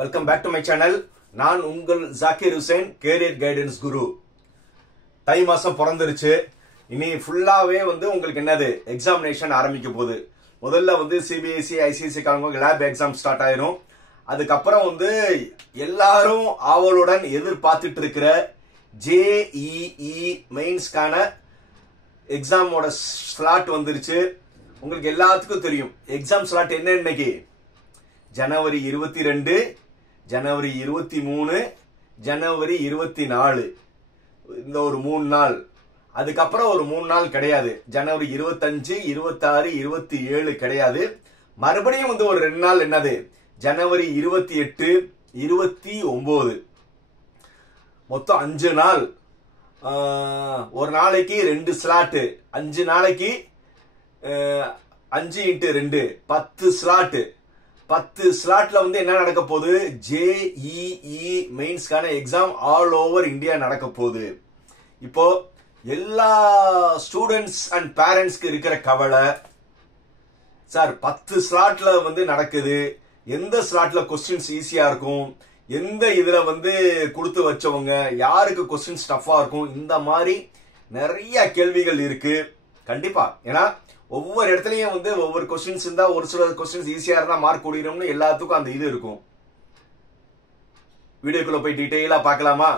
Welcome back to my channel. நான் உங்கள் Zakir Hussain, career guidance guru. தை மாசம் பிறந்துருச்சு. இனி ஃபுல்லாவே உங்களுக்கு என்னது எக்ஸாமினேஷன் ஆரம்பிக்க போகுது. முதல்ல சிபிஎஸ்சி ஐசிஎஸ்சி காலங்க லேப் எக்ஸாம் ஸ்டார்ட் ஆயிரும். அதுக்கப்புறம் எல்லாரும் ஆவலுடன் எதிர்பார்த்துட்டு இருக்கிற ஜேஇஇ மெயின்ஸ்க்கான எக்ஸாமோட ஸ்லாட் வந்துருச்சு. உங்களுக்கு எல்லாத்துக்கும் தெரியும் எக்ஸாம் ஸ்லாட் என்ன. இன்னைக்கு ஜனவரி 22, ஜனவரி 23, ஜனவரி 24, இந்த ஒரு 3 நாள். அதுக்கப்புறம் ஒரு 3 நாள் கிடையாது. ஜனவரி 25, 26, 27 கிடையாது. மறுபடியும் ஒரு 2 நாள் என்னது ஜனவரி 28, 29, மொத்தம் 5 நாள். ஒரு நாளைக்கு 2 ஸ்லாட், 5 நாளைக்கு 5 × 2 10 ஸ்லாட். 10 ஸ்லாட்ல என்ன நடக்க போகுது? ஜேஇஇ மெயின்ஸ்க்கான எக்ஸாம் ஆல் ஓவர் இந்தியா நடக்க போகுது. இப்போ எல்லா ஸ்டூடெண்ட்ஸ் அண்ட் பேரண்ட்ஸ்க்கு இருக்கிற கவலை, சார் 10 ஸ்லாட்ல நடக்குது, எந்த ஸ்லாட்ல கொஸ்டின்ஸ் ஈஸியா இருக்கும், எந்த இதுல கொடுத்து வச்சவங்க யாருக்கு கொஸ்டின்ஸ் டஃபா இருக்கும், இந்த மாதிரி நிறைய கேள்விகள் இருக்கு. கண்டிப்பா, ஏன்னா ஒவ்வொரு இடத்துலயும் ஒவ்வொரு கொஸ்டின்ஸ் இருந்தா, ஒரு சில கொஸ்டின்ஸ் ஈஸியா இருந்தா மார்க் கூடிரும்னு எல்லாத்துக்கும் அந்த இது இருக்கும். வீடியோக்குள்ள போய் டீடைலா பார்க்கலாமா?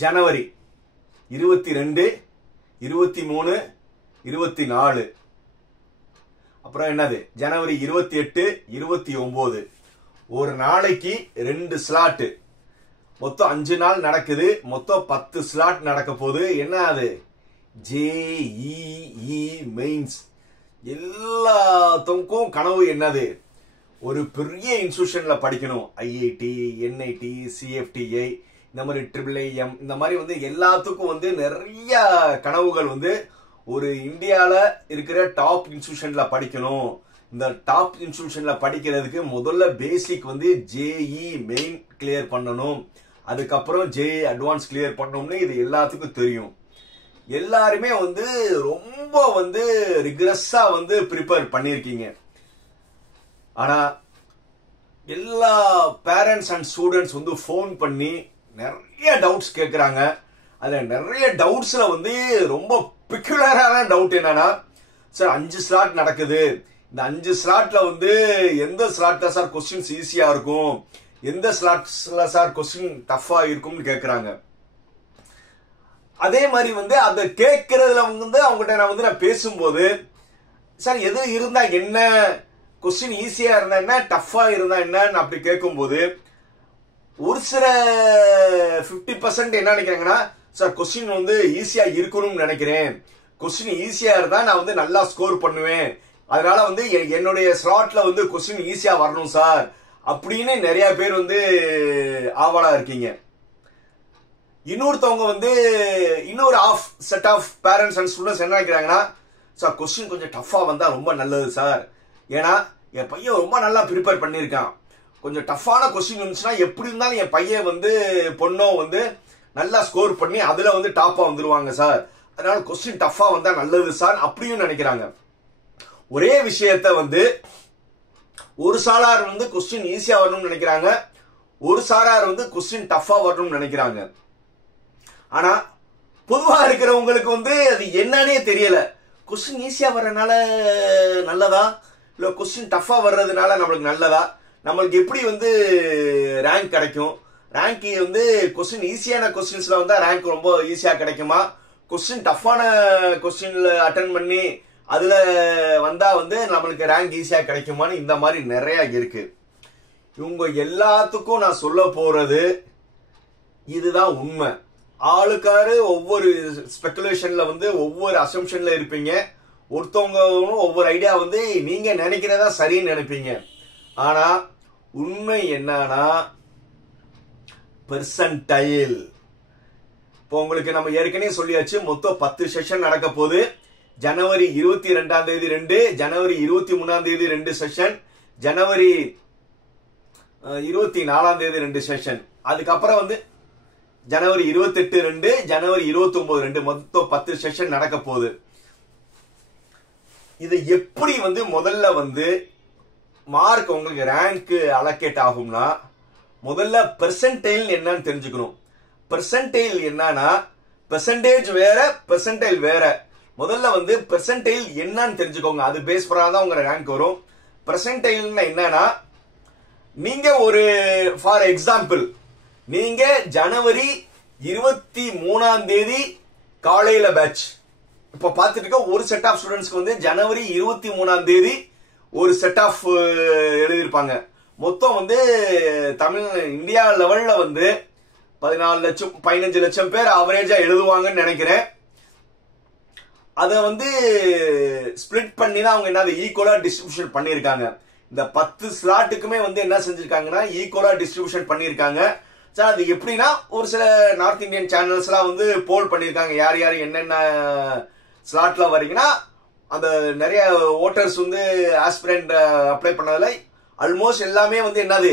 ஜனவரி 22, 23, 24, அப்புறம் என்னது ஜனவரி 28, 29. ஒரு நாளைக்கு 2 ஸ்லாட். மொத்தம் 5 நாள் நடக்குது. மொத்தம் 10 ஸ்லாட் நடக்க போகுது. என்ன அது? JEE mains. எல்லாத்துக்கும் கனவு என்னது? ஒரு பெரிய இன்ஸ்டிடியூஷன்ல படிக்கணும். ஐஐடி, என்ஐடி, சிஎஃப்டிஐ, இந்த மாதிரி IIIM, இந்த மாதிரி எல்லாத்துக்கும் நிறைய கனவுகள். ஒரு இந்தியால இருக்கிற டாப் இன்ஸ்டிடியூஷன்ல படிக்கணும். இந்த டாப் இன்ஸ்டிடியூஷன்ல படிக்கிறதுக்கு முதல்ல பேசிக் ஜேஇ மெயின் கிளியர் பண்ணணும். அதுக்கப்புறம் ஜேஇ அட்வான்ஸ் கிளியர் பண்ணணும்னு இது எல்லாத்துக்கும் தெரியும். எல்லாருமே ரொம்ப ரிகரஸா ப்ரிப்பேர் பண்ணிருக்கீங்க. ஆனா எல்லா பேரண்ட்ஸ் அண்ட் ஸ்டூடெண்ட்ஸ் ஃபோன் பண்ணி நிறைய டவுட்ஸ் கேட்கறாங்க. அதுல நிறைய டவுட்ஸ்ல ரொம்ப பிக்குலரான டவுட் என்னன்னா, சார் 5 ஸ்லாட் நடக்குது, இந்த 5 ஸ்லாட்ல எந்த ஸ்லாட்ல சார் கொஸ்டின்ஸ் ஈஸியா இருக்கும், எந்த ஸ்லாட்ஸ்ல சார் கொஸ்டின் டஃபா இருக்கும்னு கேட்கறாங்க. அதே மாதிரி அதை கேட்கறதுல அவங்ககிட்ட நான் பேசும்போது, சார் எது இருந்தா என்ன, கொஸ்டின் ஈஸியா இருந்தா என்ன, டஃபா இருந்தா என்னன்னு அப்படி கேட்கும்போது ஒரு சில 50% என்ன நினைக்கிறாங்கன்னா, சார் கொஸ்டின் ஈஸியா இருக்கணும்னு நினைக்கிறேன், கொஸ்டின் ஈஸியா இருந்தா நான் நல்லா ஸ்கோர் பண்ணுவேன், அதனால என்னுடைய ஸ்லாட்ல கொஸ்டின் ஈஸியா வரணும் சார் அப்படின்னு நிறைய பேர் ஆவலா இருக்கீங்க. இன்னொருத்தவங்க இன்னொரு ஆஃப் set of parents and students என்ன நினைக்கிறாங்கன்னா, சார் கொஸ்டின் கொஞ்சம் டஃபா வந்தா ரொம்ப நல்லது சார், ஏன்னா என் பையன் ரொம்ப நல்லா ப்ரிப்பேர் பண்ணிருக்கான், கொஞ்சம் டஃப்பான கொஸ்டின் இருந்துச்சுன்னா எப்படி இருந்தாலும் என் பையன் பொண்ணோ நல்லா ஸ்கோர் பண்ணி அதுல டாப்பா வந்துருவாங்க சார், அதனால கொஸ்டின் டஃபா வந்தா நல்லது சார் அப்படியும் நினைக்கிறாங்க. ஒரே விஷயத்த ஒரு சாரார் கொஸ்டின் ஈஸியா வரணும்னு நினைக்கிறாங்க, ஒரு சாரார் கொஸ்டின் டஃபா வரணும்னு நினைக்கிறாங்க. ஆனா பொதுவா இருக்கிறவங்களுக்கு அது என்னன்னே தெரியல. கொஸ்டின் ஈஸியா வர்றதுனால நல்லதா, இல்ல கொஸ்டின் டஃபா வர்றதுனால நம்மளுக்கு நல்லதா, நம்மளுக்கு எப்படி ரேங்க் கிடைக்கும், ரேங்க் கொஸ்டின் ஈஸியான கொஸ்டின்ஸ்ல ரேங்க் ரொம்ப ஈஸியா கிடைக்குமா, கொஸ்டின் டஃப்பான கொஸ்டின்ல அட்டென்ட் பண்ணி அதுல வந்தா நம்மளுக்கு ரேங்க் ஈஸியா கிடைக்குமான்னு இந்த மாதிரி நிறைய இருக்கு. இவங்க எல்லாத்துக்கும் நான் சொல்ல போறது இதுதான் உண்மை. ஆளுக்காரு ஒவ்வொரு ஸ்பெகுலேஷன்ல ஒவ்வொரு அசம்ஷன்ல இருப்பீங்க. ஒருத்தவங்க ஒவ்வொரு ஐடியா நீங்க நினைக்கிறதா சரின்னு நினைப்பீங்க. ஆனா உண்மை என்னன்னா பெர்சன்டைல். இப்போ உங்களுக்கு நம்ம ஏற்கனவே சொல்லியாச்சு, மொத்தம் 10 செஷன் நடக்க போகுது. ஜனவரி 22ஆம் தேதி 2, ஜனவரி 23ஆம் தேதி 2 செஷன், ஜனவரி 24ஆம் தேதி 2 செஷன், அதுக்கப்புறம் வந்து ஜனவரி 28 2, ஜனவரி 29 2, மொத்தம் 10 செஷன் நடக்க போகுது. இது எப்படி வந்து முதல்ல வந்து மார்க் உங்களுக்கு ரேங்க் அலோகேட் ஆகும்னா, முதல்ல பெர்சன்டைல் என்னன்னு தெரிஞ்சுக்கணும். பெர்சன்டைல் என்னன்னா, பெர்சன்டேஜ் வேற, பெர்சன்டைல் வேற. முதல்ல வந்து பெர்சன்டைல் என்னன்னு தெரிஞ்சுக்கோங்க. அது பேஸ் பண்ணா தான் உங்க ரேங்க் வரும். பெர்சன்டைல்னா என்னன்னா, நீங்க ஒரு ஃபார் எக்ஸாம்பிள், நீங்க ஜனவரி 23ஆம் தேதி காலையில பேட்ச் இப்ப பார்த்துட்டு இருக்க ஒரு செட் ஆஃப் ஸ்டூடெண்ட்ஸ்க்கு வந்து ஜனவரி 23ஆம் தேதி ஒரு செட் ஆஃப் எழுதியிருப்பாங்க. மொத்தம் வந்து இந்தியா லெவல்ல வந்து 14 லட்சம் 15 லட்சம் பேர் ஆவரேஜா எழுதுவாங்கன்னு நினைக்கிறேன். அதை வந்து ஸ்பிளிட் பண்ணி தான் அவங்க என்ன ஈக்குவலா டிஸ்ட்ரிபியூஷன் பண்ணியிருக்காங்க. இந்த 10 ஸ்லாட்டுக்குமே வந்து என்ன செஞ்சிருக்காங்கன்னா ஈக்குவலா டிஸ்ட்ரிபியூஷன் பண்ணியிருக்காங்க. சார் அது எப்படின்னா, ஒரு சில நார்த் இந்தியன் சேனல்ஸ் எல்லாம் வந்து போல் பண்ணியிருக்காங்க, யார் யார் என்னென்ன ஸ்லாட்ல வரீங்கன்னா அந்த நிறைய ஓட்டர்ஸ் வந்து ஆஸ்பிரண்ட் அப்ளை பண்ணதில்ல, ஆல்மோஸ்ட் எல்லாமே வந்து என்னது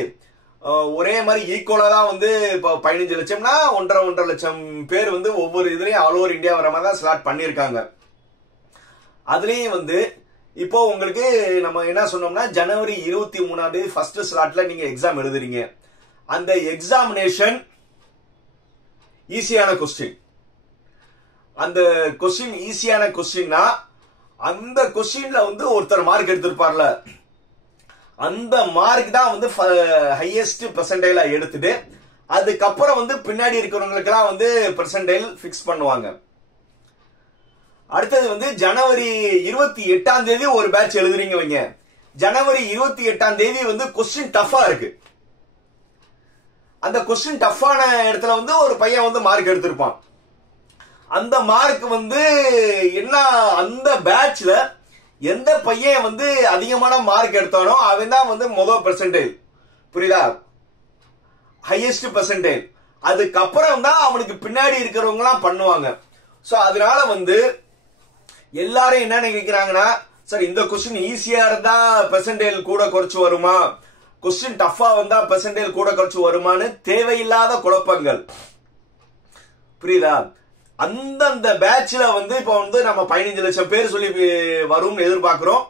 ஒரே மாதிரி ஈக்குவலா தான் வந்து இப்போ 15 லட்சம்னா 1.5 லட்சம் பேர் வந்து ஒவ்வொரு இதுலயும் ஆல் ஓவர் இந்தியா வர மாதிரி தான் ஸ்லாட் பண்ணியிருக்காங்க. அதுலயும் வந்து இப்போ உங்களுக்கு நம்ம என்ன சொன்னோம்னா, ஜனவரி 23ஆம் தேதி ஃபர்ஸ்ட் ஸ்லாட்ல நீங்க எக்ஸாம் எழுதுறீங்க. அந்த எக்ஸாமினேஷன் ஈஸியான கொஸ்டின். அந்த கொஸ்டின் ஈஸியான கொஸ்டின்னா, அந்த கொஸ்டின்ல வந்து ஒருத்தர் மார்க் எடுத்திருப்பார்ல, அந்த மார்க் தான் வந்து ஹையஸ்ட் பெர்சன்டைலா எடுத்துட்டு அதுக்கப்புறம் வந்து பின்னாடி இருக்கிறவங்களுக்கு எல்லாம் வந்து பெர்சன்டைல் பிக்ஸ் பண்ணுவாங்க. அடுத்தது வந்து ஜனவரி 28ஆம் தேதி ஒரு பேட்ச் எழுதுறீங்க வைங்க. ஜனவரி 28ஆம் தேதி வந்து கொஸ்டின் டஃபா இருக்கு. அந்த கொஸ்டின் டஃப்பான இடத்துல வந்து ஒரு பையன் வந்து மார்க் எடுத்திருப்பான். அந்த மார்க் வந்து என்ன, அந்த பேட்ச்ல எந்த பையன் வந்து அதிகமான மார்க் எடுத்தானோ அவன் தான் வந்து முதல் பெர்சன்டைல். புரியுதா? Highest percentile. அதுக்கப்புறம் தான் அவனுக்கு பின்னாடி இருக்கிறவங்க எல்லாம் பண்ணுவாங்க. சோ அதனால வந்து எல்லாரும் என்ன நினைக்கிறாங்கன்னா, சார் இந்த கொஸ்டின் ஈஸியா இருந்தா பெர்சன்டைல் கூட குறைச்சு வருமா, கொஸ்டின் டஃபா வந்தா பெர்சன்டைல் கூட குறைச்சு வருமானு தேவையில்லாத குழப்பங்கள். புரியுதா? அந்தந்த பேட்ச்ல வந்து இப்ப வந்து நம்ம 15 லட்சம் பேர் சொல்லி வரும்னு எதிர்பார்க்கிறோம்.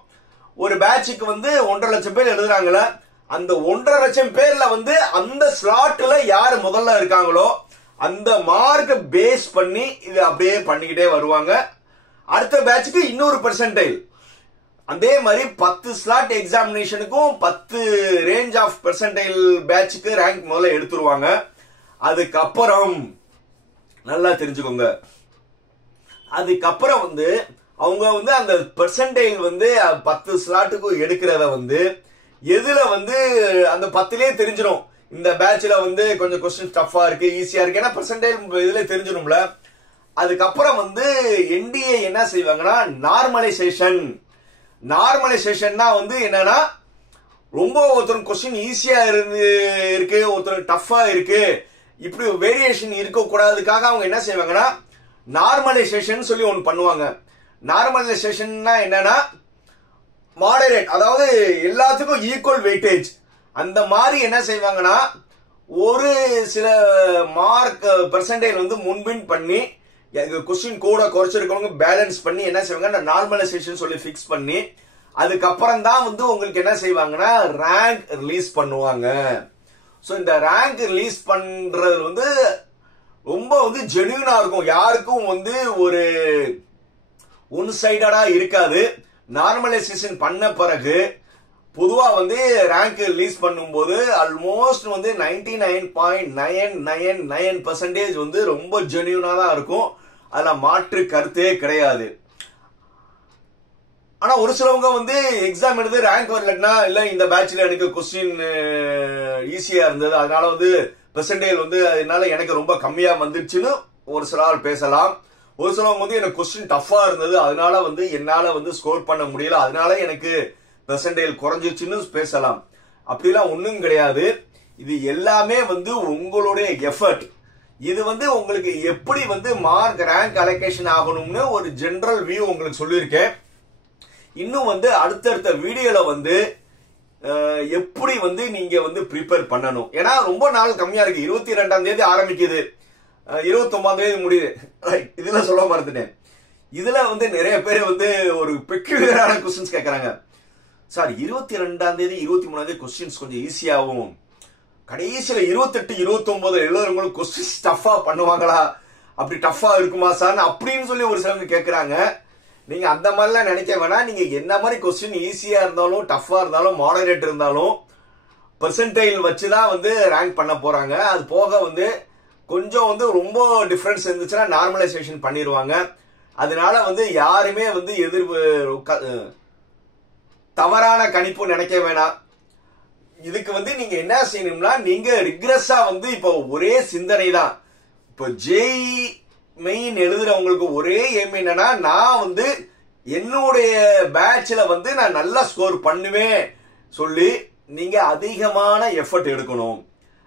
ஒரு பேட்சுக்கு வந்து 1.5 லட்சம் பேர் எழுதுறாங்கள, அந்த 1.5 லட்சம் பேர்ல வந்து அந்த ஸ்லாட்ல யாரு முதல்ல இருக்காங்களோ அந்த மார்க் பேஸ் பண்ணி இது அப்படியே பண்ணிக்கிட்டே வருவாங்க. அடுத்த பேட்சுக்கு இன்னொரு பெர்சன்டைல். அதே மாதிரி 10 ஸ்லாட் எக்ஸாமினேஷனுக்கும் 10 ரேஞ்ச் ஆஃப் பெர்சன்டைல் பேட்சுக்கு ரேங்க் முதல்ல எடுத்துருவாங்க. அதுக்கப்புறம் நல்லா தெரிஞ்சுக்கோங்க, அதுக்கப்புறம் வந்து அவங்க வந்து அந்த பெர்சன்டைல் வந்து 10 ஸ்லாட்டுக்கு எடுக்கிறத வந்து எதுல வந்து அந்த 10லயே தெரிஞ்சிடும். இந்த பேட்ச்ல வந்து கொஞ்சம் கொஸ்டின் டஃபா இருக்கு, ஈஸியா இருக்கு, ஏன்னா பெர்சன்டைல் இதுல தெரிஞ்சிடும்ல. அதுக்கப்புறம் வந்து என்டிஏ என்ன செய்வாங்கன்னா நார்மலைசேஷன். நார்மலைசேஷன்னா வந்து என்னன்னா, ரொம்ப ஒருத்தர் கொஸ்டின் ஈஸியா இருக்கு, ஒருத்தர் டஃபா இருக்கு, இப்படி வேரியேஷன் இருக்க கூடாதுக்காக அவங்க என்ன செய்வாங்கன்னா நார்மலைசேஷன் சொல்லி ஒன்னு பண்ணுவாங்க. நார்மலைசேஷன்னா என்னன்னா மாடரேட், அதாவது எல்லாத்துக்கும் ஈக்குவல் வெயிட்டேஜ். அந்த மாதிரி என்ன செய்வாங்கன்னா ஒரு சில மார்க் பெர்சன்டைல் வந்து முன்பின் பண்ணி கொஸ்டின் கூட குறைச்சிருக்கவங்க பேலன்ஸ் பண்ணி என்ன செய்வாங்க நார்மலைசேஷன் சொல்லி பிக்ஸ் பண்ணி அதுக்கப்புறம் தான் வந்து உங்களுக்கு என்ன செய்வாங்கன்னா ரேங்க் ரிலீஸ் பண்ணுவாங்க. சோ இந்த ரேங்க் ரிலீஸ் பண்றது வந்து ரொம்ப வந்து ஜென்யூனா இருக்கும், யாருக்கும் வந்து ஒரு ஒன் சைடடா இருக்காது. நார்மலைசேஷன் பண்ண பிறகு பொதுவா வந்து ரேங்க் ரிலீஸ் பண்ணும்போது ஆல்மோஸ்ட் வந்து 99.999% வந்து ரொம்ப ஜென்யூனா தான் இருக்கும். அதுல மாற்று கருத்தே கிடையாது. ஆனா ஒரு சிலவங்க வந்து எக்ஸாம் எழுது ரேங்க் வரலன்னா, இல்ல இந்த பேட்ச்ல எனக்கு கொஸ்டின் ஈஸியா இருந்தது அதனால வந்து பெர்சன்டைல் வந்து அதனால எனக்கு ரொம்ப கம்மியா வந்துருச்சுன்னு ஒரு சில ஆள் பேசலாம். ஒரு சிலவங்க வந்து எனக்கு கொஸ்டின் டஃபா இருந்தது அதனால வந்து என்னால வந்து ஸ்கோர் பண்ண முடியல அதனால எனக்கு பெர்சன்டைல் குறைஞ்சிச்சுன்னு பேசலாம். அப்படிலாம் ஒண்ணும் கிடையாது. இது எல்லாமே வந்து உங்களுடைய எஃபர்ட். இது வந்து உங்களுக்கு எப்படி வந்து மார்க் ரேங்க் அலோகேஷன் ஆகணும்னு ஒரு ஜெனரல் வியூ உங்களுக்கு சொல்லியிருக்கேன். இன்னும் வந்து அடுத்தடுத்த வீடியோல வந்து எப்படி வந்து நீங்க வந்து ப்ரிப்பேர் பண்ணணும். ஏன்னா ரொம்ப நாள் கம்மியா இருக்கு. 22ஆம் தேதி ஆரம்பிக்குது, 29ஆம் தேதி முடியுது. இதுல சொல்ல மறந்துட்டேன். இதுல வந்து நிறைய பேர் வந்து ஒரு பெக்யூலரான கொஸ்டின்ஸ் கேட்கறாங்க. சார் 22ஆம் தேதி 23ஆம் தேதி கொஸ்டின்ஸ் கொஞ்சம் ஈஸியாகவும், கடைசியில 28 29 எழுதுறவங்களுக்கு கொஸ்டின்ஸ் டஃபா பண்ணுவாங்களா, அப்படி டஃபா இருக்குமா சார் அப்படின்னு சொல்லி ஒரு சிலர் கேட்கறாங்க. நீங்க அந்த மாதிரிலாம் நினைக்க வேணாம். நீங்க என்ன மாதிரி கொஸ்டின் ஈஸியா இருந்தாலும் டஃபா இருந்தாலும் மாடரேட் இருந்தாலும் பெர்சன்டைல் வச்சுதான் வந்து ரேங்க் பண்ண போறாங்க. அது போக வந்து கொஞ்சம் வந்து ரொம்ப டிஃபரன்ஸ் இருந்துச்சுன்னா நார்மலைசேஷன் பண்ணிடுவாங்க. அதனால வந்து யாருமே வந்து தவறான கணிப்பு நினைக்க வேணாம். இதுக்கு வந்து நீங்க என்ன செய்யணும்னா, நீங்க ரிக்ரெஸ்ஸா வந்து இப்போ ஒரே சிந்தனை தான். இப்போ ஜேஇ மெயின் எழுதுறவங்களுக்கு ஒரே எய்ம் என்னன்னா, நான் வந்து என்னுடைய பேட்ச்ல வந்து நான் நல்லா ஸ்கோர் பண்ணுவேன் சொல்லி நீங்க அதிகமான எஃபர்ட் எடுக்கணும்.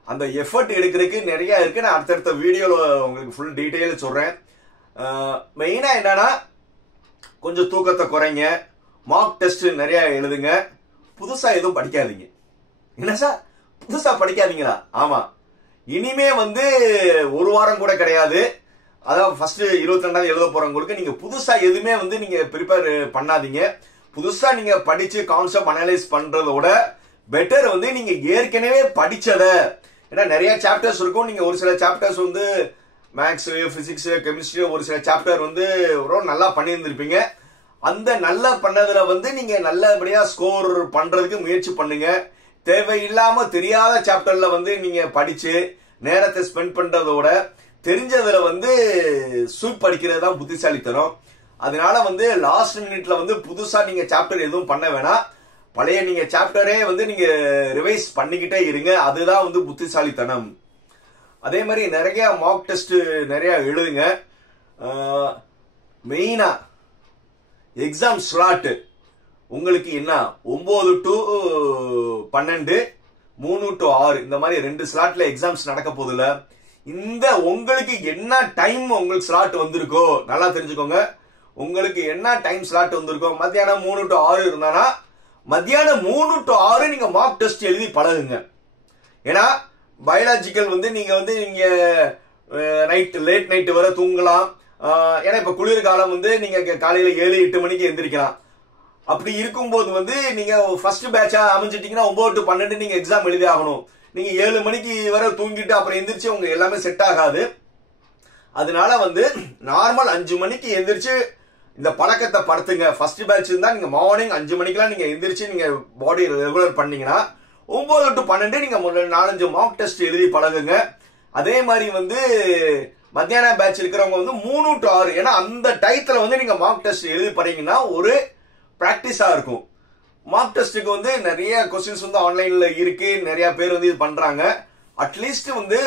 அந்த எஃபர்ட் எடுக்கிறதுக்கு நிறைய இருக்கு. நான் அடுத்தடுத்த வீடியோல உங்களுக்கு ஃபுல் டீடைல் சொல்றேன். மெயினா என்னன்னா, கொஞ்சம் தூக்கத்தை குறைங்க, மார்க் டெஸ்ட் நிறைய எழுதுங்க, புதுசா எதுவும் படிக்காதீங்க. என்ன சார் புதுசா படிக்காதீங்களா? ஆமா, இனிமே வந்து ஒரு வாரம் கூட கிடையாது. அதாவது ஃபர்ஸ்ட் 22ஆம் எழுத போறவங்களுக்கு நீங்க புதுசா எதுவுமே வந்து நீங்க ப்ரிப்பேர் பண்ணாதீங்க. புதுசா நீங்க படிச்சு கான்செப்ட் அனலைஸ் பண்றதோட பெட்டர் வந்து நீங்க ஏற்கனவே படிச்சத, ஏன்னா நிறைய சாப்டர்ஸ் இருக்கும். நீங்க ஒரு சில சாப்டர்ஸ் வந்து மேக்ஸ், பிசிக்ஸ், கெமிஸ்ட்ரி ஒரு சில சாப்டர் வந்து ரொம்ப நல்லா பண்ணியிருந்திருப்பீங்க. அந்த நல்லா பண்ணதுல வந்து நீங்க நல்லபடியா ஸ்கோர் பண்றதுக்கு முயற்சி பண்ணுங்க. தேவையில்லாம தெரியாத சாப்டர்ல வந்து நீங்க படிச்சு நேரத்தை ஸ்பெண்ட் பண்றதோட தெரிஞ்சதுல வந்து சூப் படிக்கிறது தான் புத்திசாலித்தனம். அதனால வந்து லாஸ்ட் மினிட்ல வந்து புதுசா நீங்க சாப்டர் எதுவும் பண்ண வேணாம். பழைய நீங்க சாப்டரே வந்து நீங்க ரிவைஸ் பண்ணிக்கிட்டே இருங்க. அதுதான் வந்து புத்திசாலித்தனம். அதே மாதிரி நிறைய மார்க் டெஸ்ட் நிறைய எழுதுங்க. மெயினா எக்ஸாம் ஸ்லாட் உங்களுக்கு என்ன 9 to 12, 3 to 6 இந்த மாதிரி 2 ஸ்லாட்ல எக்ஸாம்ஸ் நடக்க போதில்ல. இந்த உங்களுக்கு என்ன டைம் உங்களுக்கு ஸ்லாட் வந்திருக்கோ நல்லா தெரிஞ்சுக்கோங்க. உங்களுக்கு என்ன டைம் ஸ்லாட் வந்திருக்கோ, மத்தியானம் 3 to 6 இருந்தானா மத்தியானம் 3 to 6 நீங்க மார்க் டெஸ்ட் எழுதி பழகுங்க. ஏன்னா பயாலஜிக்கல் வந்து நீங்க லேட் நைட் வரை தூங்கலாம். ஏன்னா இப்ப குளிர்காலம் வந்து நீங்க காலையில 7-8 மணிக்கு எந்திரிக்கலாம். அப்படி இருக்கும்போது வந்து நீங்க ஃபர்ஸ்ட் பேட்சா அமைஞ்சிட்டீங்கன்னா 9 to 12 நீங்க எக்ஸாம் எழுதி ஆகணும். நீங்க 7 மணிக்கு வரை தூங்கிட்டு அப்புறம் எந்திரிச்சு உங்க எல்லாமே செட் ஆகாது. அதனால வந்து நார்மல் 5 மணிக்கு எந்திரிச்சு இந்த பழக்கத்தை படுத்துங்க. ஃபர்ஸ்ட் பேட்ச் இருந்தா நீங்க மார்னிங் 5 மணிக்கெல்லாம் நீங்க எந்திரிச்சு நீங்க பாடி ரெகுலர் பண்ணீங்கன்னா 9 to 12 நீங்க 4-5 மார்க் டெஸ்ட் எழுதி பழகுங்க. அதே மாதிரி வந்து மத்தியான பேட்ச் இருக்கிறவங்க வந்து 3 to 6, ஏன்னா அந்த டயத்துல வந்து நீங்க மார்க் டெஸ்ட் எழுதி பறீங்கன்னா ஒரு பிராக்டிஸா இருக்கும். மார்க் டெஸ்ட்டுக்கு வந்து நிறைய கொஸ்டின்ஸ் வந்து ஆன்லைன்ல இருக்கு, நிறைய பேர் வந்து இது பண்றாங்க. அட்லீஸ்ட் வந்து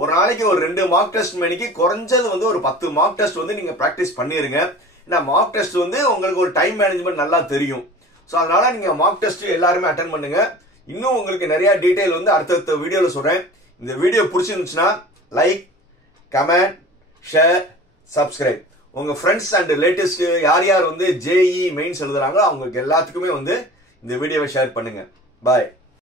ஒரு நாளைக்கு ஒரு 2 மார்க் டெஸ்ட் மணிக்கு குறைஞ்சது வந்து ஒரு 10 மார்க் டெஸ்ட் வந்து நீங்க பிராக்டிஸ் பண்ணிருங்க. ஏன்னா மார்க் டெஸ்ட் வந்து உங்களுக்கு ஒரு டைம் மேனேஜ்மெண்ட் நல்லா தெரியும். ஸோ அதனால நீங்க மார்க் டெஸ்ட் எல்லாருமே அட்டன் பண்ணுங்க. இன்னும் உங்களுக்கு நிறைய டீடைல் வந்து அடுத்தடுத்த வீடியோல சொல்றேன். இந்த வீடியோ பிடிச்சிருந்துச்சுன்னா லைக், கமெண்ட், ஷேர், சப்ஸ்கிரைப். உங்க ஃப்ரெண்ட்ஸ் அண்ட் ரிலேட்டிவ்ஸ்க்கு யார் யார் வந்து ஜேஇ மெயின்ஸ் எழுதுறாங்களோ அவங்களுக்கு எல்லாத்துக்குமே வந்து இந்த வீடியோவை ஷேர் பண்ணுங்க. பாய்.